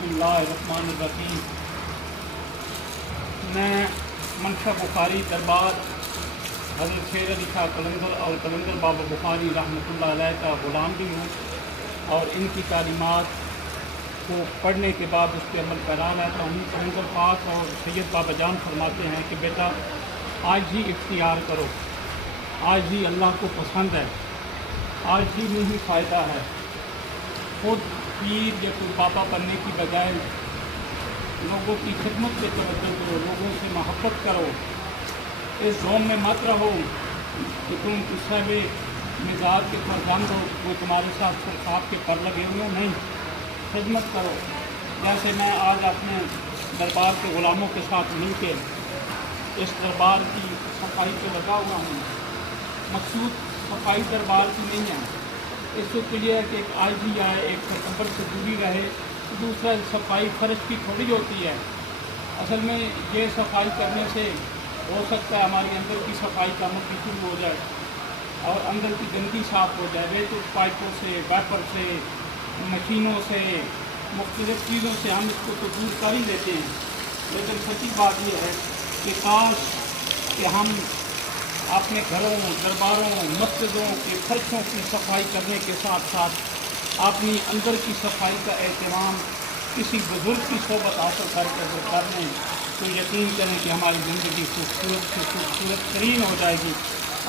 बिस्मिल्लाहिर्रहमानिर्रहीम। मैं मंशा बुखारी दरबार हज़रत शेर अली शाह कलंदर और कलंदर बाबा बुखारी रहमतुल्लाह अलैह का ग़ुलाम भी हूँ और इनकी तालीमात को पढ़ने के बाद उस पर अमल करा रहता हूँ। कलंदर पाक और सैयद बाबा जान फरमाते हैं कि बेटा आज ही इख्तियार करो, आज ही अल्लाह को पसंद है, आज ही में ही फ़ायदा है। खुद पीर या कोई बाबा बनने की बजाय लोगों की खिदमत पे तवज्जो करो, लोगों से मोहब्बत करो। इस ज़ोन में मत रहो कि तुम किसी भी मिजाज के फर्जंद हो, वो तुम्हारे साथ सिर्फ आपके पर लगे हुए हैं। नहीं, खिदमत करो। जैसे मैं आज अपने दरबार के ग़ुलामों के साथ मिल के इस दरबार की सफाई पे लगा हुआ हूँ। मकसूद सफाई दरबार की नहीं है, इसके लिए है कि एक आज ही आए, एक सितंबर से दूरी रहे। दूसरा, सफाई फ़र्श की थोड़ी होती है। असल में ये सफाई करने से हो सकता है हमारी अंदर की सफाई का अमल भी शुरू हो जाए और अंदर की गंदगी साफ़ हो जाए। वे तो पाइपों से, वाइपर से, मशीनों से, मुख्तलिफ़ चीज़ों से हम इसको तो दूर कर ही लेते हैं। लेकिन सच्ची बात यह है कि काश कि हम अपने घरों, दरबारों, मस्जिदों के फर्शों की सफाई करने के साथ साथ अपनी अंदर की सफाई का एहतमाम किसी बुज़ुर्ग की सोबत हासिल करके अगर कर लें तो यकीन करें कि हमारी ज़िंदगी खूबसूरत से खूबसूरत तरीन हो जाएगी।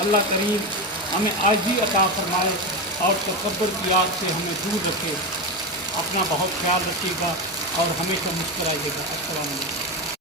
अल्लाह करीम हमें आजी अता फरमाए और तकब्बुर की आग से हमें दूर रखे। अपना बहुत ख्याल रखिएगा और हमेशा मुस्कुराइएगा। अस्सलाम वालेकुम।